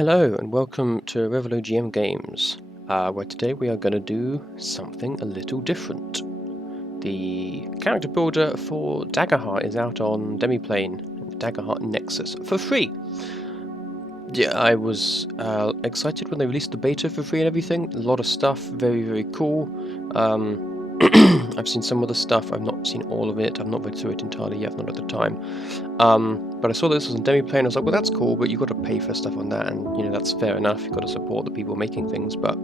Hello and welcome to Revelo GM Games, where today we are going to do something a little different. The character builder for Daggerheart is out on Demiplane, the Daggerheart Nexus, for free. Yeah, I was excited when they released the beta for free and everything. A lot of stuff, very, very cool. I've seen some of the stuff, I've not seen all of it, I've not read through it entirely yet, I've not had the time. But I saw this was on Demiplane, I was like, well that's cool, but you've got to pay for stuff on that, and you know, that's fair enough, you've got to support the people making things, but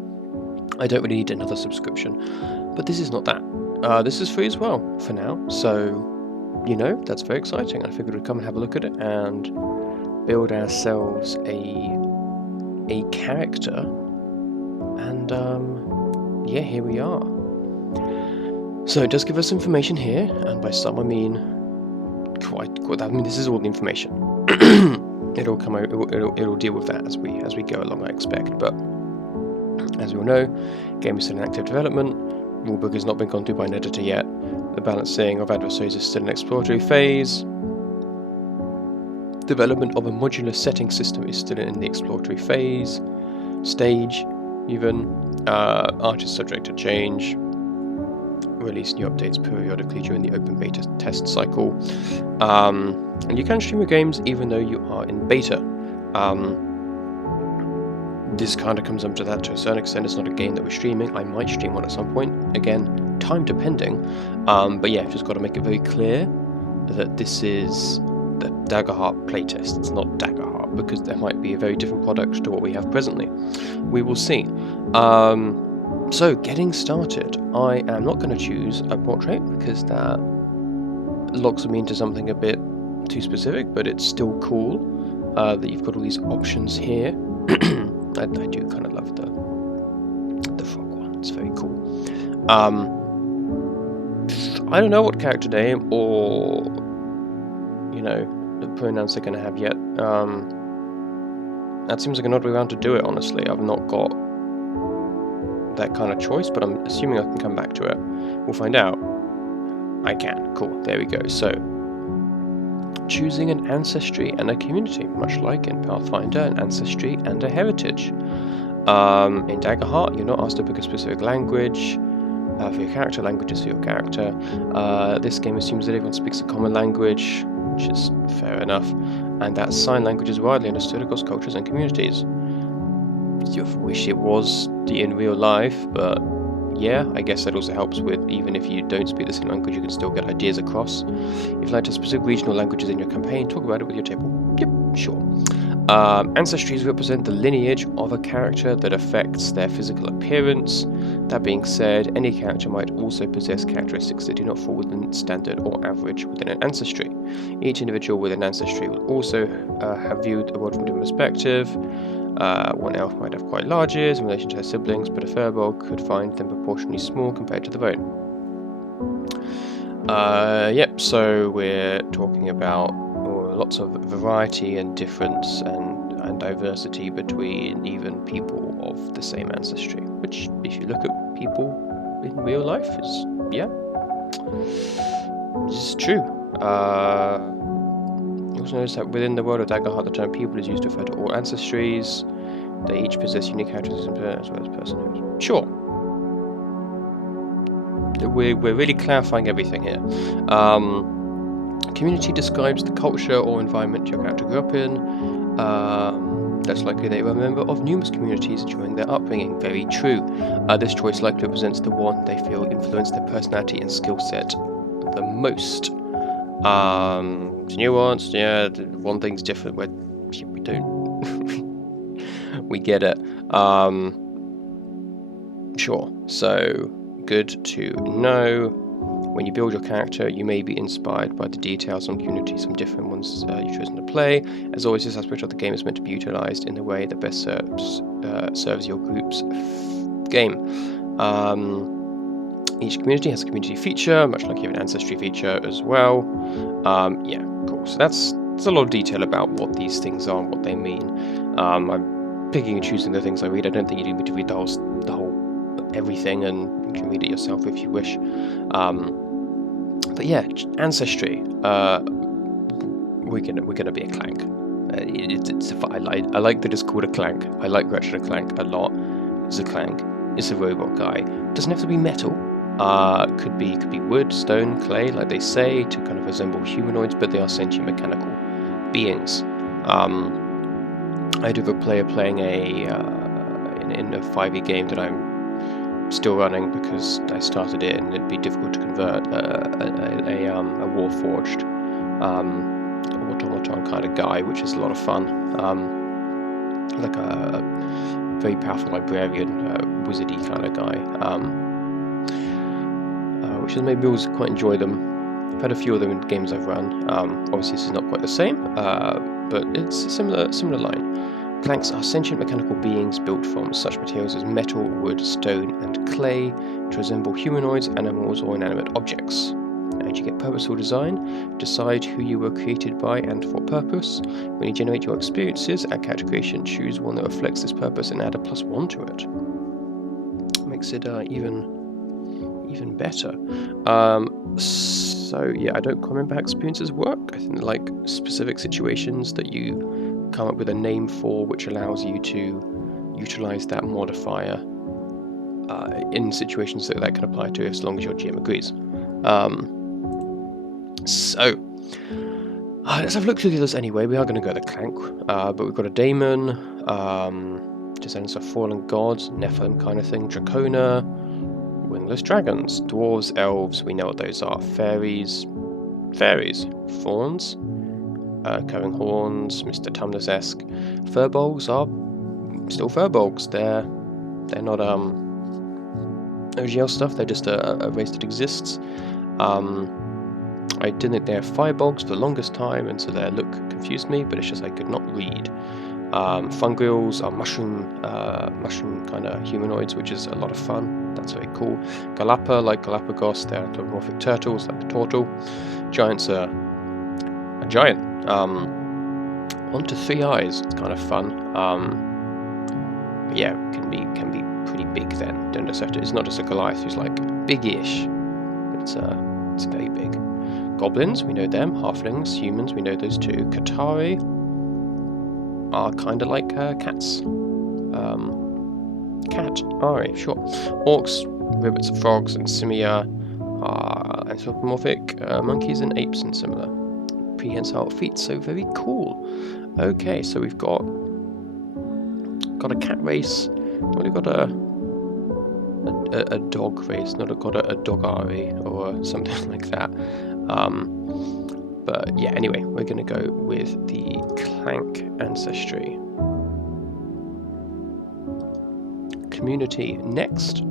I don't really need another subscription. But this is not that. This is free as well, for now, so, you know, that's very exciting. I figured we'd come and have a look at it, and build ourselves a character, and yeah, here we are. So it does give us information here, and by some I mean quite. I mean, this is all the information. It'll come out. It'll deal with that as we go along, I expect. But as we all know, game is still in active development. Rulebook has not been gone through by an editor yet. The balancing of adversaries is still in exploratory phase. Development of a modular setting system is still in the exploratory phase stage. Even art is subject to change. Release new updates periodically during the open beta test cycle, and you can stream your games even though you are in beta. This kind of comes up to that to a certain extent. It's not a game that we're streaming. I might stream one at some point, again, time depending, but yeah, I've just got to make it very clear that this is the Daggerheart playtest. It's not Daggerheart, because there might be a very different product to what we have presently. We will see. So, getting started, I am not going to choose a portrait because that locks me into something a bit too specific, but it's still cool that you've got all these options here. I do kind of love the frog one, it's very cool. I don't know what character name or, you know, the pronouns they're going to have yet. That seems like an odd way around to do it, honestly. I've not got that kind of choice, but I'm assuming I can come back to it. We'll find out. I can. Cool. There we go. So, choosing an ancestry and a community, much like in Pathfinder, an ancestry and a heritage. In Daggerheart, you're not asked to pick a specific language for your character. Languages for your character. This game assumes that everyone speaks a common language, which is fair enough, and that sign language is widely understood across cultures and communities. You wish it was in real life, but yeah, I guess that also helps with, even if you don't speak the same language, you can still get ideas across. If you like specific regional languages in your campaign, talk about it with your table. Yep, sure. Ancestries represent the lineage of a character that affects their physical appearance. That being said, any character might also possess characteristics that do not fall within standard or average within an ancestry. Each individual with an ancestry will also have viewed the world from a different perspective. One elf might have quite large ears in relation to their siblings, but a firbolg could find them proportionally small compared to their own. Yep, so we're talking about lots of variety and difference and diversity between even people of the same ancestry, which, if you look at people in real life, is, yeah, this is true. You also notice that within the world of Daggerheart, the term people is used to refer to all ancestries. They each possess unique characteristics as well as personhood. Sure. We're really clarifying everything here. Community describes the culture or environment your character grew up in. Less likely they were a member of numerous communities during their upbringing. Very true. This choice likely represents the one they feel influenced their personality and skill set the most. It's nuanced, yeah, one thing's different where we don't we get it. Sure, so good to know. When you build your character, you may be inspired by the details on communities from different ones you've chosen to play. As always, this aspect of the game is meant to be utilized in the way that best serves your group's game. Each community has a community feature, much like you have an ancestry feature as well. Yeah, cool. So that's a lot of detail about what these things are and what they mean. I'm picking and choosing the things I read. I don't think you need me to read the whole everything, and you can read it yourself if you wish. But yeah, ancestry. We're gonna be a clank. I like that it's called a clank. I like Ratchet & Clank a lot. It's a clank. It's a robot guy. Doesn't have to be metal. Could be wood, stone, clay, like they say, to kind of resemble humanoids, but they are sentient mechanical beings. I do have a player playing in a 5e game that I'm still running because I started it and it'd be difficult to convert a Warforged automaton kind of guy, which is a lot of fun. Like a very powerful librarian, wizardy kind of guy, which has made me always quite enjoy them. I've had a few of them in games I've run. Obviously this is not quite the same, but it's a similar line. Clanks are sentient mechanical beings built from such materials as metal, wood, stone, and clay to resemble humanoids, animals, or inanimate objects. And you get purposeful design, decide who you were created by and for purpose. When you generate your experiences at character creation, choose one that reflects this purpose and add a +1 to it. Makes it even better. So yeah, I don't comment how experiences work. I think like specific situations that you come up with a name for, which allows you to utilize that modifier in situations that can apply to, as long as your GM agrees. So let's have a look through the others anyway. We are going to go the clank, but we've got a daemon, descendants of fallen gods, Nephilim kind of thing, Dracona, wingless dragons, dwarves, elves. We know what those are. Fairies, fawns, curving horns, Mr. Tumnus-esque. Furbolgs are still furbolgs. They're not OGL stuff. They're just a race that exists. I didn't think they were firebogs for the longest time, and so their look confused me, but it's just I could not read. Fungrials are mushroom kind of humanoids, which is a lot of fun. That's very cool. Galapa, like Galapagos, they're anthropomorphic turtles, like the turtle. Giants are a giant. 1 to 3 eyes. It's kind of fun. But yeah, can be pretty big then. Don't necessarily. It's not just a Goliath who's like big-ish, but it's very big. Goblins, we know them. Halflings, humans, we know those too. Katari are kind of like cats. Cat-ari, sure. Orcs, rabbits, frogs, and simia are anthropomorphic monkeys and apes and similar. Prehensile feet, so very cool. Okay, so we've got a cat race. We've got a dog race, not a dog-ari or something like that. But yeah, anyway, we're going to go with the clank ancestry. Community next.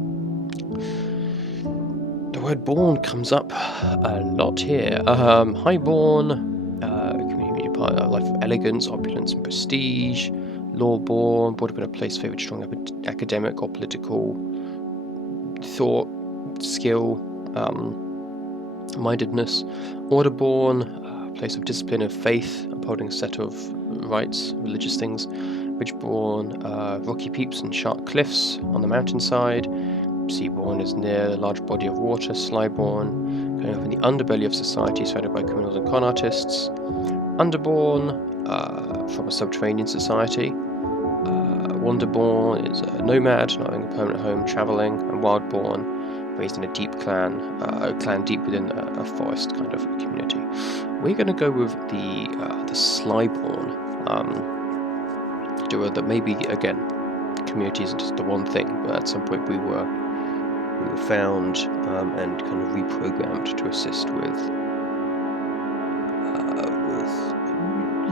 The word born comes up a lot here. Highborn, community part of life of elegance, opulence, and prestige. Lawborn, brought up in a place favoured strong academic or political thought, skill, mindedness. Orderborn, place of discipline and faith, upholding a set of rites, religious things. Ridgeborn, rocky peaks and sharp cliffs on the mountainside. Seaborn is near a large body of water. Slyborn, going up in the underbelly of society, surrounded by criminals and con artists. Underborn, from a subterranean society. Wanderborn is a nomad, not having a permanent home, travelling. And Wildborn, raised in a deep clan deep within a forest kind of community. We're going to go with the Slyborn. That maybe again, community isn't just the one thing, but at some point we were found and kind of reprogrammed to assist with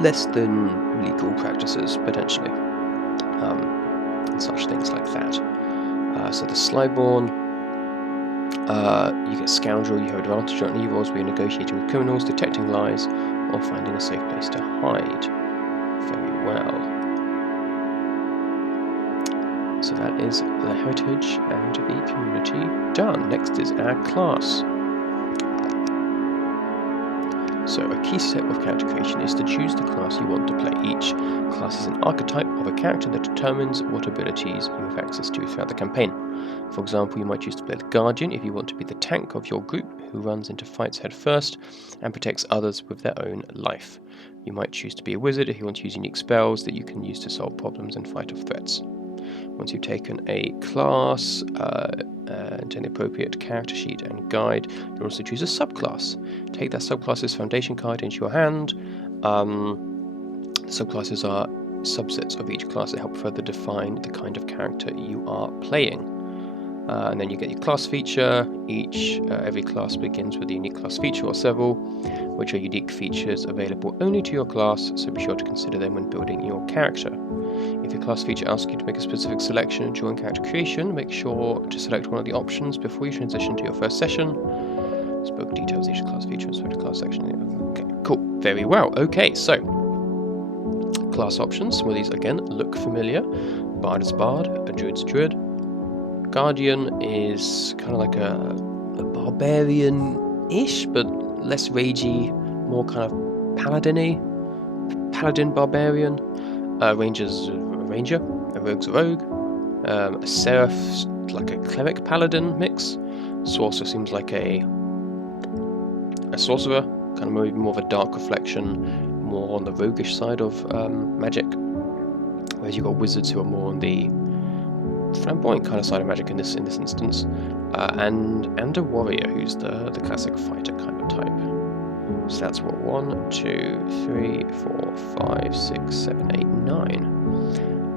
less than legal practices potentially, and such things like that. So the Slyborn, you get Scoundrel. You have advantage on any rolls where you're negotiating with criminals, detecting lies, or finding a safe place to hide. Very well. So that is the heritage and the community done. Next is our class. So a key step of character creation is to choose the class you want to play. Each class is an archetype of a character that determines what abilities you have access to throughout the campaign. For example, you might choose to play the Guardian if you want to be the tank of your group who runs into fights head first and protects others with their own life. You might choose to be a wizard if you want to use unique spells that you can use to solve problems and fight off threats. Once you've taken a class into an appropriate character sheet and guide, you'll also choose a subclass. Take that subclass's foundation card into your hand. Subclasses are subsets of each class that help further define the kind of character you are playing. And then you get your class feature. Every class begins with a unique class feature or several, which are unique features available only to your class, so be sure to consider them when building your character. If your class feature asks you to make a specific selection during character creation, make sure to select one of the options before you transition to your first session. Spoke details of each class feature and the class section. Okay, cool. Very well. Okay, so class options. Some of these again look familiar. Bard is Bard, a Druid's Druid. Guardian is kind of like a barbarian-ish, but less ragey, more kind of paladin-y. Paladin barbarian. Ranger's a ranger, a rogue's a rogue, a seraph, like a cleric paladin mix. Sorcerer seems like a sorcerer, kind of maybe more of a dark reflection, more on the roguish side of magic. Whereas you've got wizards who are more on the flamboyant kind of side of magic in this instance, and a warrior who's the classic fighter kind of type. So that's what 1, 2, 3, 4, 5, 6, 7, 8, 9.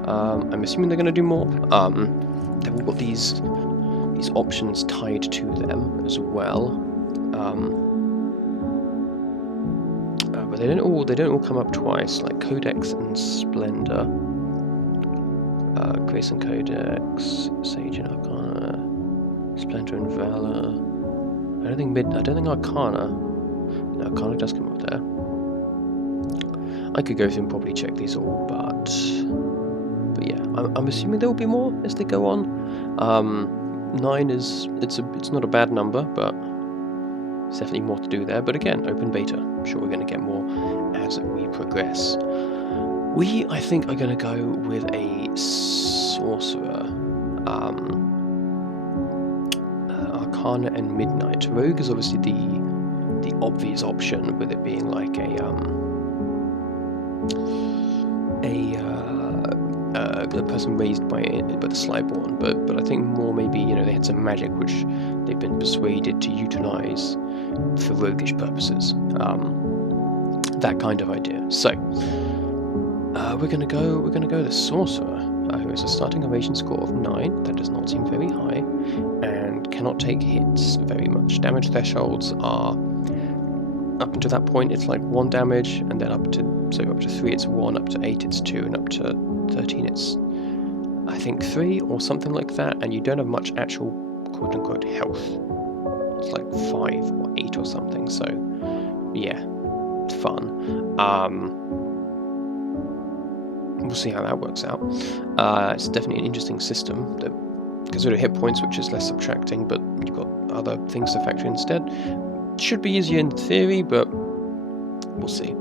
I'm assuming they're going to do more. They've all got these options tied to them as well. But they don't all come up twice, like Codex and Splendor. Grace and Codex, Sage and Arcana, Splendor and Valor. I don't think Arcana. No, Arcana does come up there. I could go through and probably check these all, but yeah, I'm assuming there will be more as they go on. 9 it's not a bad number, but there's definitely more to do there. But again, open beta. I'm sure we're going to get more as we progress. We, I think, are going to go with a sorcerer. Arcana and Midnight. Rogue is obviously the obvious option, with it being like the person raised by the Slyborn, but I think more maybe, they had some magic which they've been persuaded to utilize for roguish purposes. That kind of idea. So we're gonna go the sorcerer, who has a starting evasion score of 9. That does not seem very high, and cannot take hits very much. Damage thresholds are, up until that point it's like 1 damage, and then up to 3 it's 1, up to 8 it's 2, and up to 13 it's, I think, 3 or something like that, and you don't have much actual quote-unquote health. It's like 5 or 8 or something, so yeah, it's fun. We'll see how that works out. It's definitely an interesting system that consider hit points, which is less subtracting, but you've got other things to factor in instead. Should be easier in theory, but we'll see.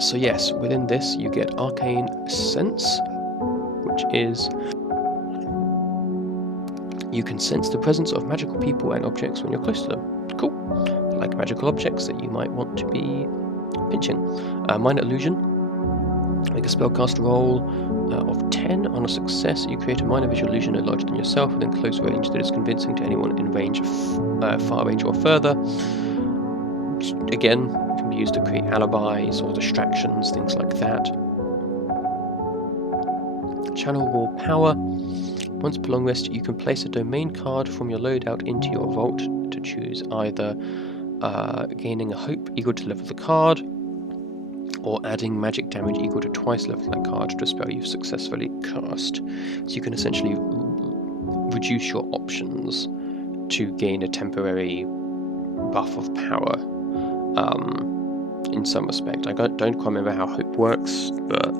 So yes, within this you get Arcane Sense, which is you can sense the presence of magical people and objects when you're close to them. Cool. Like magical objects that you might want to be pinching. Minor Illusion. Make a spellcast roll of 10. On a success, you create a minor visual illusion no larger than yourself within close range that is convincing to anyone in range, far range or further. Which, again, can be used to create alibis or distractions, things like that. Channel Raw Power. Once per long rest, you can place a domain card from your loadout into your vault to choose either gaining a hope equal to level of the card, or adding magic damage equal to twice level that card to a spell you've successfully cast. So you can essentially reduce your options to gain a temporary buff of power in some respect. I don't quite remember how hope works, but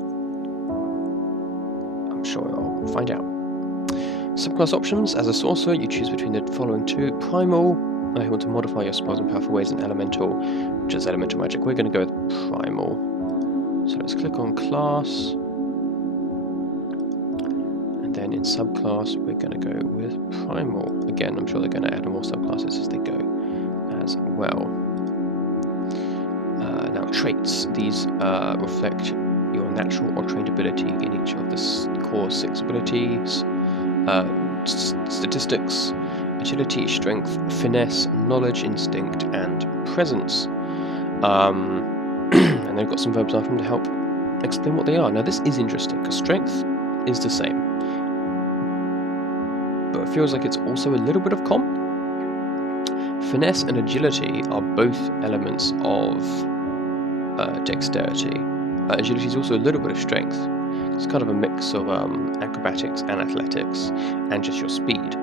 I'm sure I'll find out. Subclass options. As a sorcerer, you choose between the following 2. Primal, I want to modify your spells in powerful ways in elemental, which is elemental magic. We're going to go with primal. So let's click on class. And then in subclass, we're going to go with primal. Again, I'm sure they're going to add more subclasses as they go as well. Now traits. These reflect your natural or trained ability in each of the core 6 abilities. Statistics, agility, strength, finesse, knowledge, instinct, and presence. And they've got some verbs after them to help explain what they are. Now this is interesting, because strength is the same, but it feels like it's also a little bit of com. Finesse and agility are both elements of dexterity. Agility is also a little bit of strength. It's kind of a mix of acrobatics and athletics and just your speed.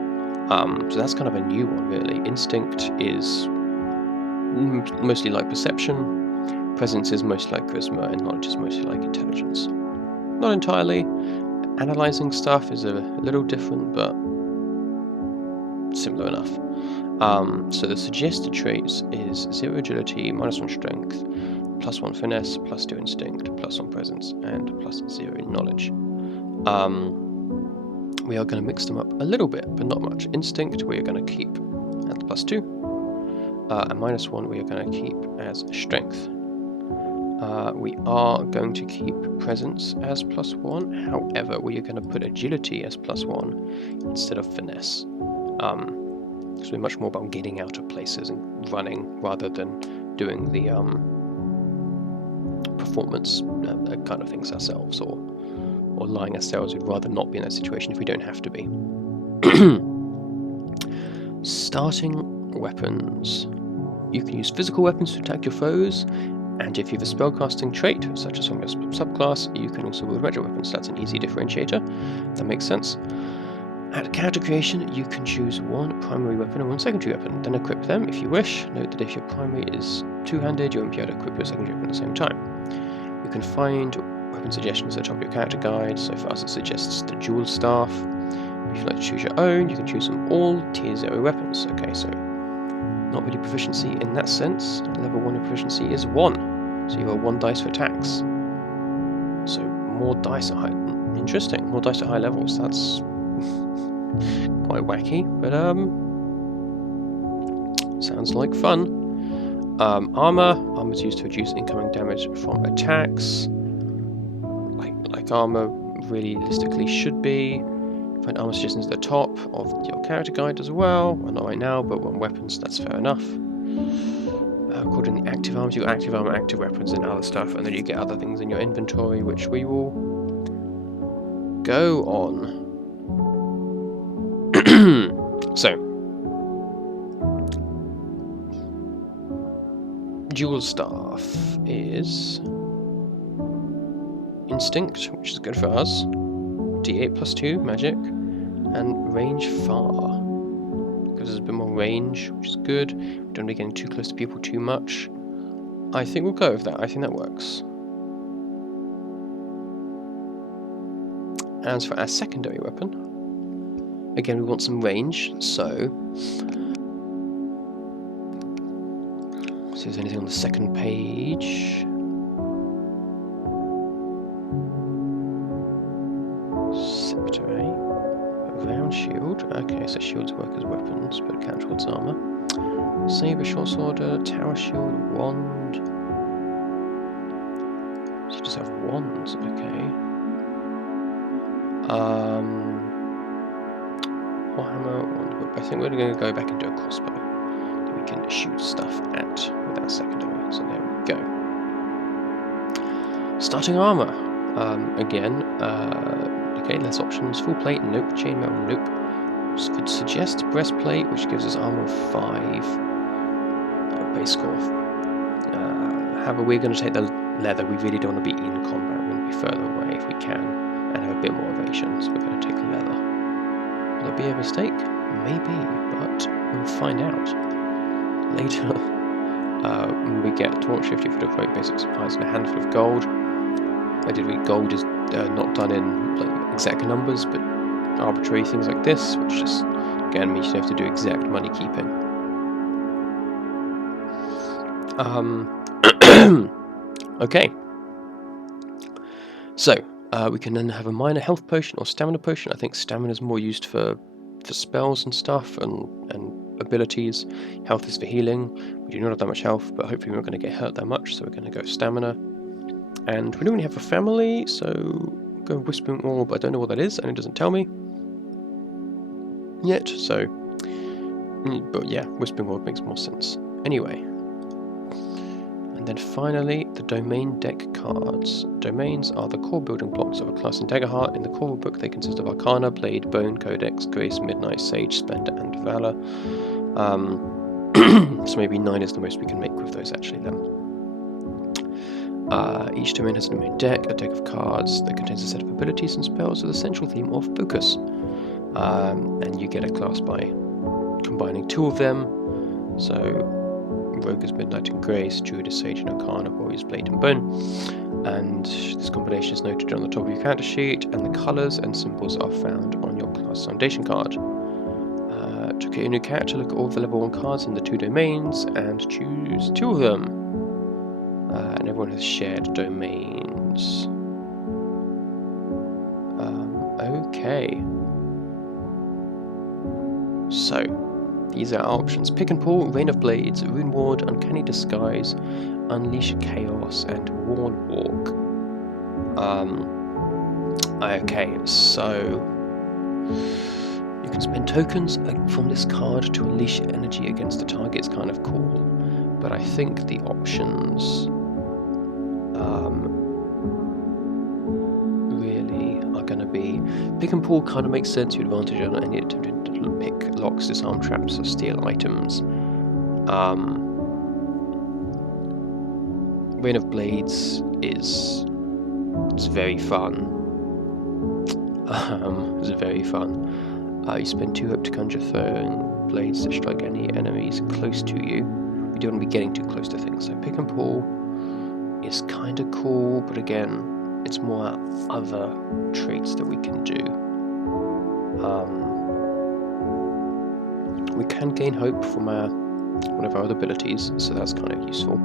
So that's kind of a new one, really. Instinct is mostly like perception, presence is mostly like charisma, and knowledge is mostly like intelligence. Not entirely. Analyzing stuff is a little different, but similar enough. So the suggested traits is 0 agility, -1 strength, +1 finesse, +2 instinct, +1 presence, and +0 knowledge. We are going to mix them up a little bit, but not much. Instinct we're going to keep at +2, and -1 we are going to keep as strength. We are going to keep presence as +1, however we are going to put agility as +1 instead of finesse. So we're much more about getting out of places and running rather than doing the performance kind of things ourselves, or lying ourselves. We'd rather not be in that situation if we don't have to be. Starting weapons. You can use physical weapons to attack your foes, and if you have a spellcasting trait, such as from your subclass, you can also wield magic weapons. That's an easy differentiator. That makes sense. At character creation, you can choose 1 primary weapon and 1 secondary weapon, then equip them if you wish. Note that if your primary is 2-handed, you won't be able to equip your secondary weapon at the same time. You can find weapon suggestions at the top of your character guide. So for us it suggests the dual staff. If you'd like to choose your own, you can choose from all tier 0 weapons. Okay, so not really proficiency in that sense. Level 1 of proficiency is 1, so you roll 1 dice for attacks. So more dice at high... Interesting, more dice at high levels. That's quite wacky, but sounds like fun. Armor's used to reduce incoming damage from attacks, like armor realistically should be. Find armor suggestions at the top of your character guide as well. Well, not right now, but on weapons, that's fair enough. According to active arms, you got active armor, active weapons, and other stuff, and then you get other things in your inventory, which we will go on. So, dual staff is instinct, which is good for us, d8 +2 magic, and range far. Gives us a bit more range, which is good. We don't want to be getting too close to people too much. I think we'll go with that. I think that works. As for our secondary weapon, again we want some range, so see if there's anything on the second page. Scepter, round shield. Okay, so shields work as weapons, but count towards armor. Saber, short sword, tower shield, wand. So you just have wands, okay. Warhammer, wand whip. I think we're going to go back and do a crossbow that we can shoot stuff at with our secondary. So there we go. Starting armor. Again, okay, less options. Full plate, nope. Chainmail, nope. Could suggest breastplate, which gives us armor of 5. Base score. However, we're going to take the leather. We really don't want to be in combat. We're going to be further away if we can and have a bit more evasion. So we're going to take leather. Will it be a mistake? Maybe, but we'll find out later. We get torch, 50 foot of rope, basic supplies, and a handful of gold. I did read gold is not done in like exact numbers, but arbitrary things like this, which just again means you have to do exact money keeping. Okay. So, we can then have a minor health potion or stamina potion. I think stamina is more used for spells and stuff and abilities. Health is for healing. We do not have that much health, but hopefully we're not going to get hurt that much, so we're going to go stamina. And we don't really have a family, so go Whispering Orb. I don't know what that is, and it doesn't tell me yet, so... But yeah, Whispering Orb makes more sense. Anyway. And then finally, the domain deck cards. Domains are the core building blocks of a class in Daggerheart. In the core book, they consist of Arcana, Blade, Bone, Codex, Grace, Midnight, Sage, Splendor, and Valor. So maybe 9 is the most we can make with those actually then. Each domain has a domain deck, a deck of cards that contains a set of abilities and spells with a central theme of focus. And you get a class by combining 2 of them. So Rogue is Midnight and Grace, Druid is Sage and Arcana, Warrior is Blade and Bone. And this combination is noted on the top of your character sheet, and the colours and symbols are found on your class foundation card. To create a new character, look at all the level 1 cards in the 2 domains and choose 2 of them. And everyone has shared domains. Okay. So, these are our options. Pick and Pull, Rain of Blades, Rune Ward, Uncanny Disguise, Unleash Chaos, and Wall Walk. Okay, so you can spend tokens from this card to unleash energy against the target. It's kind of cool, but I think the options really are going to be Pick and Pull. Kind of makes sense. You advantage on any attempt to pick locks, disarm traps, or steal items. Rain of Blades is very fun. It's very fun. You spend 2 hope to conjure throwing blades to strike any enemies close to you. You don't want to be getting too close to things. So Pick and Pull is kind of cool, but again, it's more other traits that we can do. We can gain hope from one of our other abilities, so that's kind of useful.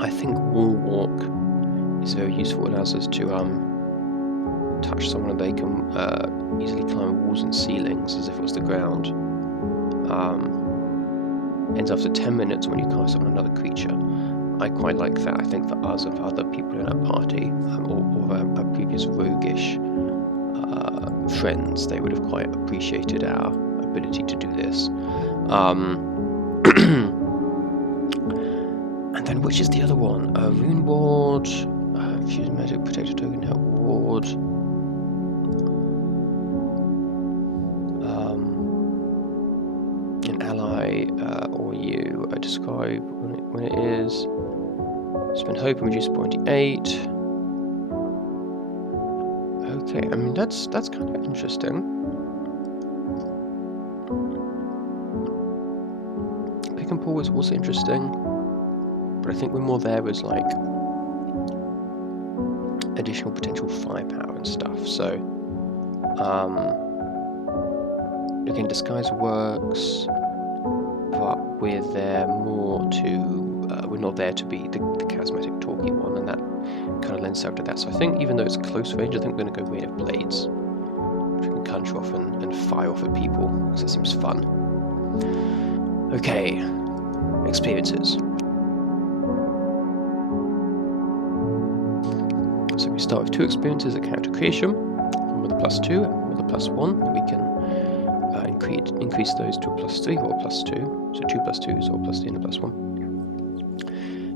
I think Wall Walk is very useful. It allows us to touch someone and they can easily climb walls and ceilings as if it was the ground. Ends after 10 minutes when you cast it on another creature. I quite like that. I think for us and for other people in our party, or our previous roguish friends, they would have quite appreciated our ability to do this. And then which is the other one? Rune Ward, Fuse Magic, Protector Token, Help Ward. An ally or you describe when it is. Spend hope and reduce point to 8. Okay, I mean that's kind of interesting. Pick and Pull is also interesting, but I think we're more there as like additional potential firepower and stuff. So again, Disguise works, but we're there more to we're not there to be the charismatic talky one, and that kind of lends itself to that. So I think even though it's close range, I think we're going to go Rain of Blades, which we can conjure off and fire off at people, because that seems fun. Okay, experiences. So we start with 2 experiences at character creation, one with a +2 and with a +1, and we can increase those to a +3 or a +2, so 2 +2s or +3 and a +1.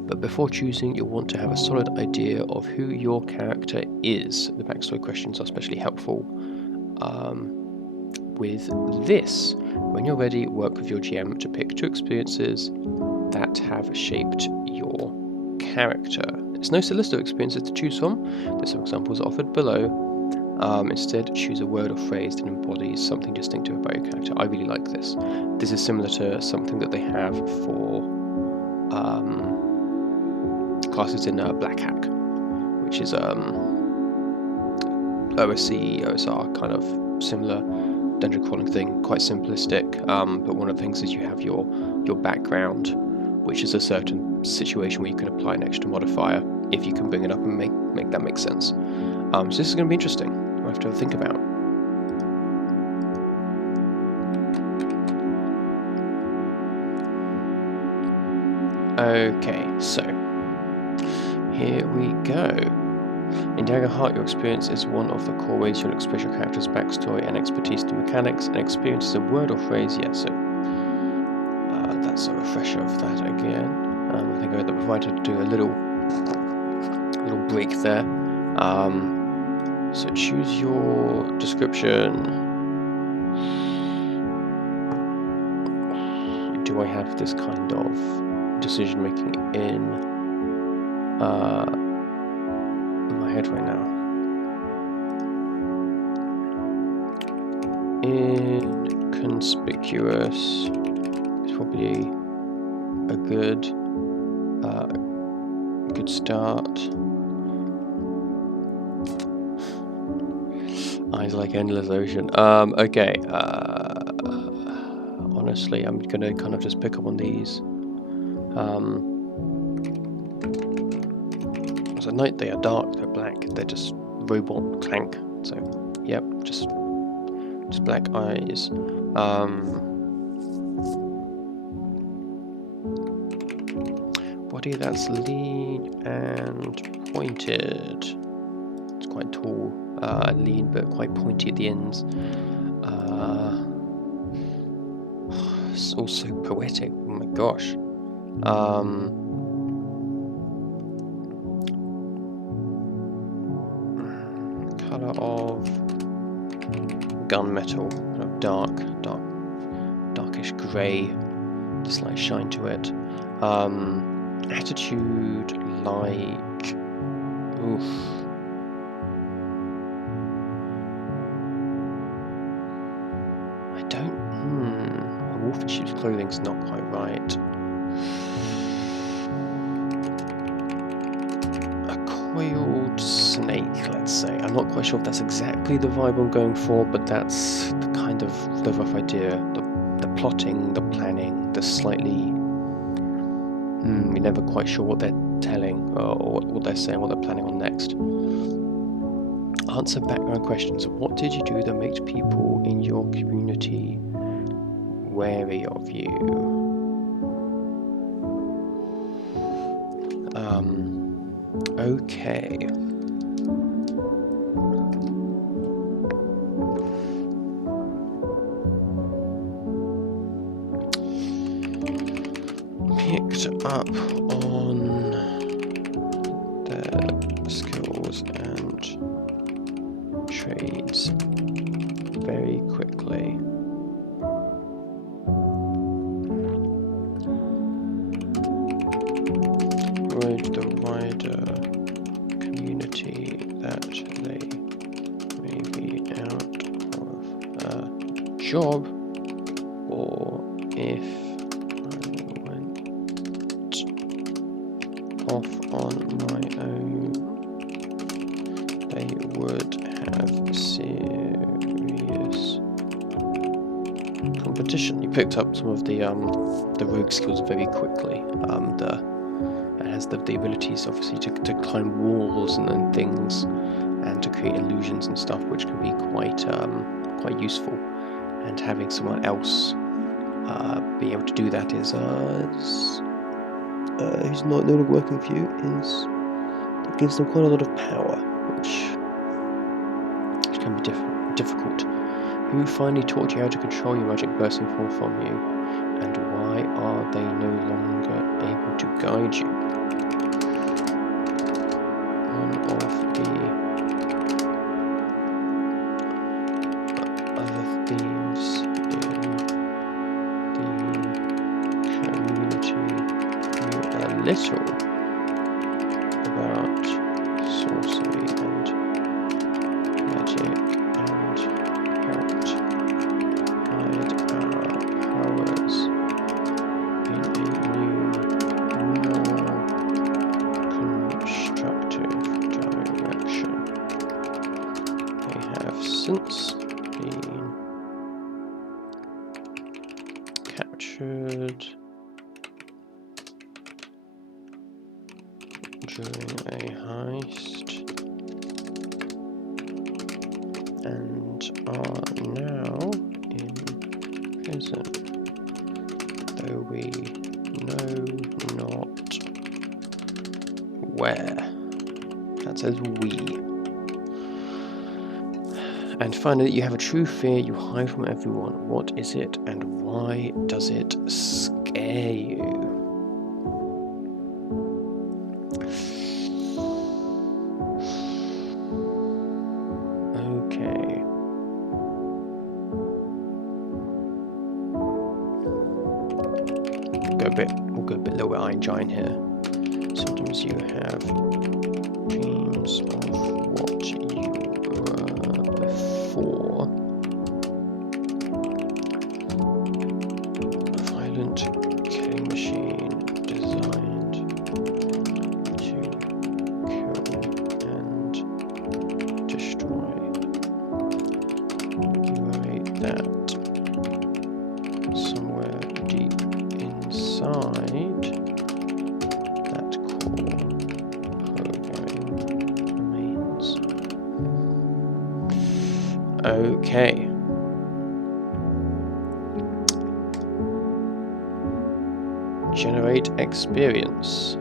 But before choosing, you'll want to have a solid idea of who your character is. The backstory questions are especially helpful with this. When you're ready, work with your GM to pick 2 experiences that have shaped your character. There's no list of experiences to choose from. There's some examples offered below. Instead, choose a word or phrase that embodies something distinctive about your character. I really like this. This is similar to something that they have for classes in Black Hack, which is OSC, OSR, kind of similar dungeon crawling thing, quite simplistic. But one of the things is you have your background, which is a certain situation where you can apply an extra modifier if you can bring it up and make that make sense. So this is going to be interesting. I'll have to think about. Okay, so here we go. In Daggerheart, your experience is one of the core ways you'll express your character's backstory and expertise to mechanics, and experience is a word or phrase. Yeah, so that's a refresher of that again. I think I had the provider to do a little break there. So choose your description. Do I have this kind of decision making in my head right now? Inconspicuous is probably a good start. Eyes like endless ocean. Okay. Honestly, I'm gonna kind of just pick up on these. So at night they are dark, they're black, they're just robot clank. So, yep, just black eyes. Body that's lean and pointed. It's quite tall, lean, but quite pointy at the ends. It's also poetic. Oh my gosh. Color of gunmetal, kind of darkish grey, slight shine to it. Attitude like, oof. I don't. A wolf in sheep's clothing's not quite right. A coiled snake, let's say. I'm not quite sure if that's exactly the vibe I'm going for, but that's the kind of the rough idea. The plotting, the planning, the slightly. You're never quite sure what they're telling or what they're saying, what they're planning on next. Answer background questions. What did you do that makes people in your community wary of you? Okay. Picked up on their skills and trades very quickly. With the wider community that they may be out of a job, or if off on my own, they would have serious competition. You picked up some of the rogue skills very quickly. It has the abilities, obviously, to climb walls and things, and to create illusions and stuff, which can be quite useful. And having someone else be able to do that is who's not no longer working for you, that gives them quite a lot of power, which can be difficult. Who finally taught you how to control your magic bursting forth from you, and why are they no longer able to guide you? One of the other themes in the community knew a little about sorcery and magic, and helped guide our powers in a new, more constructive direction. They have since been during a heist and are now in prison, though we know not where. That says we. And finally, you have a true fear you hide from everyone. What is it and why does it scare you? Okay. We'll go a bit lower engine here. Sometimes you have dreams of what you were before. A violent killing machine designed to kill and destroy. You worry that somewhere deep inside that core programming remains. Okay. Generate experience.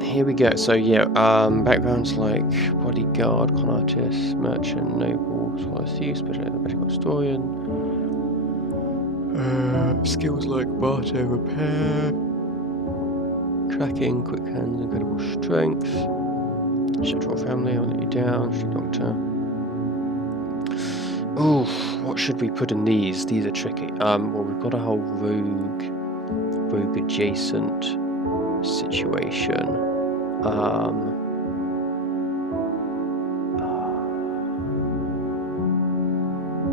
Here we go. So yeah, backgrounds like bodyguard, con artist, merchant, noble, scholar, thief, medical historian. Skills like barter, repair, tracking, quick hands, incredible strength. Shipwreck family, I'll let you down. Street doctor. Oh, what should we put in these? These are tricky. Well, we've got a whole rogue adjacent situation.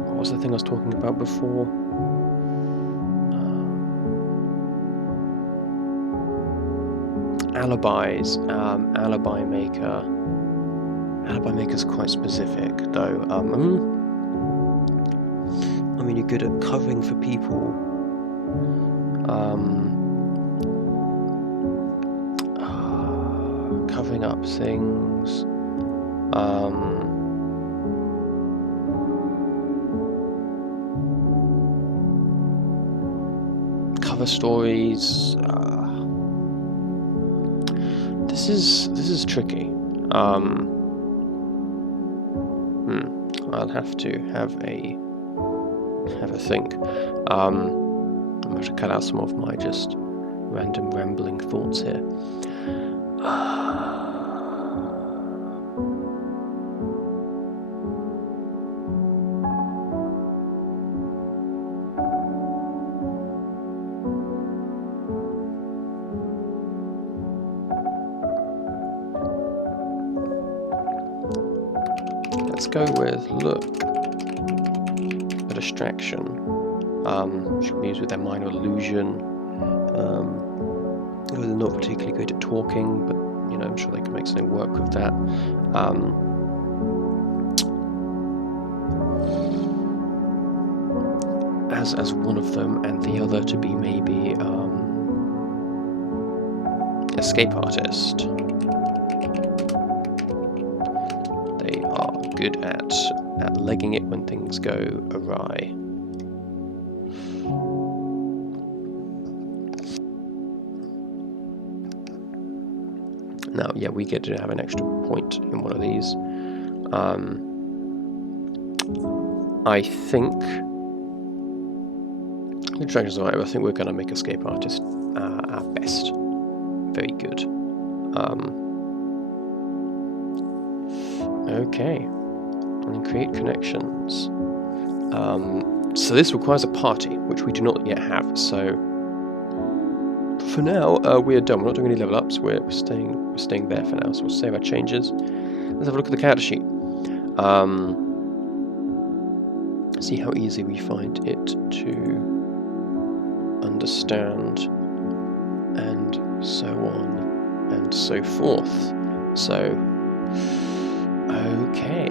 What was the thing I was talking about before? Alibis. Alibi maker. Alibi maker's quite specific, though. I mean, you're good at covering for people. Covering up things. Cover stories. This is tricky. I'll have to have a think. I'm going to cut out some of my just random rambling thoughts here. Let's go with look. A distraction. Should we use with their minor illusion? They're not particularly good at talking, but you know, I'm sure they can make something work with that. As one of them, and the other to be maybe escape artist. They are good at legging it when things go awry. Now, yeah, we get to have an extra point in one of these. I think Distractions are right. I think we're going to make escape artist our best. Very good. Okay, and then create connections. So this requires a party, which we do not yet have. So for now, we are done. We're not doing any level ups. We're staying there for now. So we'll save our changes. Let's have a look at the character sheet. See how easy we find it to understand, and so on. and so forth. So, okay.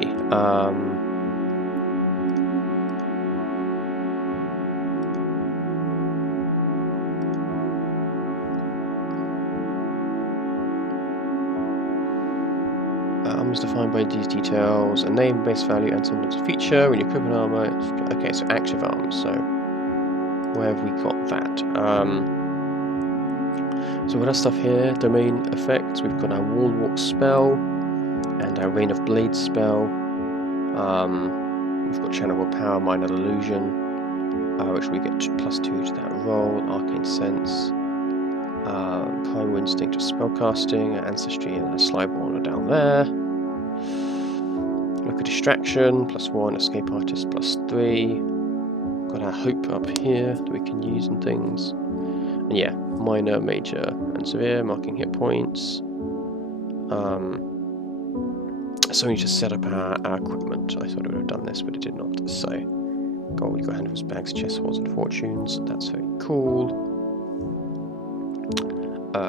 Armor is defined by these details: a name, base value, and sometimes a feature. When you equip an armor, okay, so active arms. So where have we got that? So what else stuff here? Domain effects. We've got our wall walk spell and our rain of blades spell. We've got channel of power, minor illusion, which we get +2 to that roll. Arcane sense. Primal instinct of spellcasting, ancestry, and a slide warner down there. Look at distraction, +1, escape artist, +3. Got our hope up here that we can use and things. And yeah, minor, major, and severe, marking hit points. So we need to set up our equipment. I thought it would have done this, but it did not. So, gold, you got handfuls, bags, chests, swords, and fortunes. That's very cool.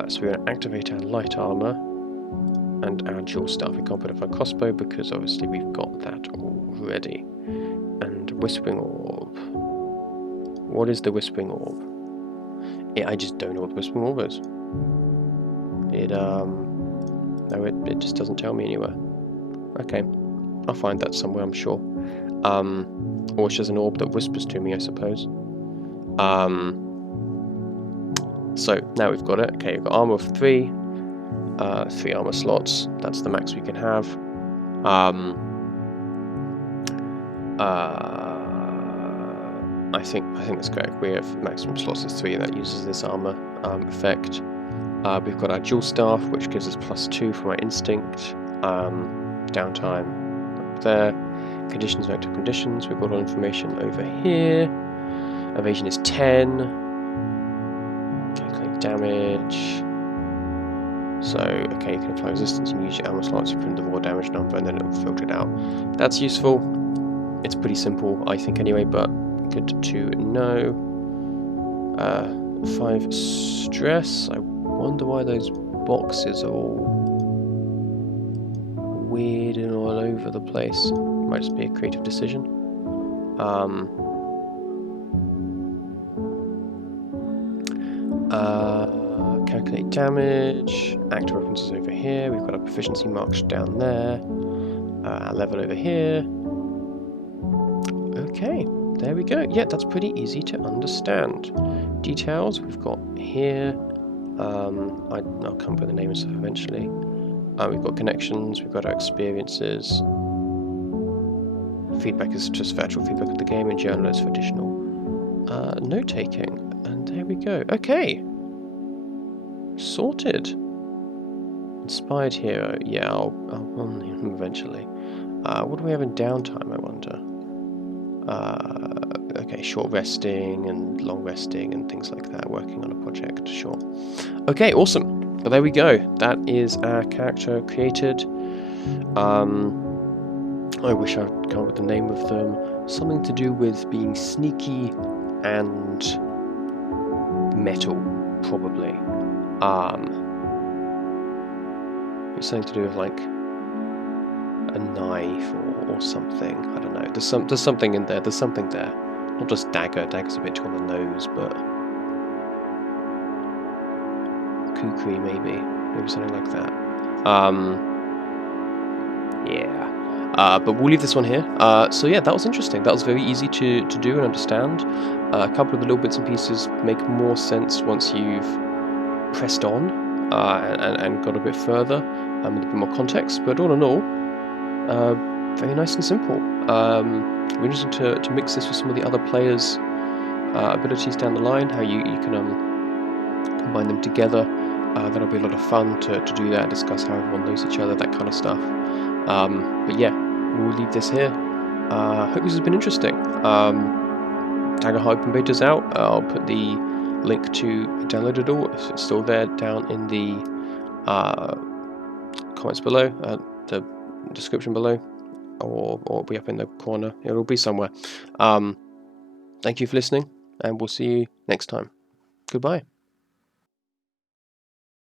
So we're going to activate our light armor and our dual staff. We can't put up our crossbow because obviously we've got that already. And Whispering Orb. What is the Whispering Orb? I just don't know what the Whispering Orb is. No, it just doesn't tell me anywhere. Okay, I'll find that somewhere, I'm sure. Or it's just an orb that whispers to me, I suppose. So now we've got it. Okay, we've got armor of 3. 3 armor slots. That's the max we can have. I think that's correct. We have maximum slots of 3 that uses this armor effect. We've got our dual staff, which gives us +2 from our instinct. Downtime up there. Conditions, active conditions. We've got all information over here. Evasion is 10. Calculate damage. So, okay, you can apply resistance and use your armor slots to print the raw damage number, and then it'll filter it out. That's useful. It's pretty simple, I think, anyway, but good to know. 5 stress. I wonder why those boxes are all weird and all over the place. Might just be a creative decision. Calculate damage. Active weapons is over here. We've got our proficiency marks down there. Our level over here. Okay, there we go. Yeah, that's pretty easy to understand. Details we've got here. I'll come up with the name and stuff eventually. We've got connections. We've got our experiences. Feedback is just for actual feedback of the game, and journal is for additional note taking. And there we go. Okay. Sorted. Inspired hero. Yeah, I'll on him eventually. What do we have in downtime, I wonder? Okay, short resting and long resting and things like that. Working on a project, sure. Okay, awesome. Well, there we go. That is our character created. I wish I'd come up with the name of them. Something to do with being sneaky and metal, probably. It's something to do with like a knife or something. I don't know. There's something in there. There's something there. Not just dagger. Dagger's a bit too on the nose, but kukri maybe something like that. Yeah. But we'll leave this one here. So yeah, that was interesting. That was very easy to do and understand. A couple of the little bits and pieces make more sense once you've pressed on and got a bit further with a bit more context. But all in all, very nice and simple. We're interesting to mix this with some of the other players' abilities down the line. How you can combine them together. That'll be a lot of fun to do that, discuss how everyone knows each other, that kind of stuff. But yeah, we'll leave this here. Hope this has been interesting. Daggerheart open beta's out. I'll put the link to download it all, if it's still there, down in the comments below, the description below, or it'll be up in the corner. It'll be somewhere. Thank you for listening, and we'll see you next time. Goodbye.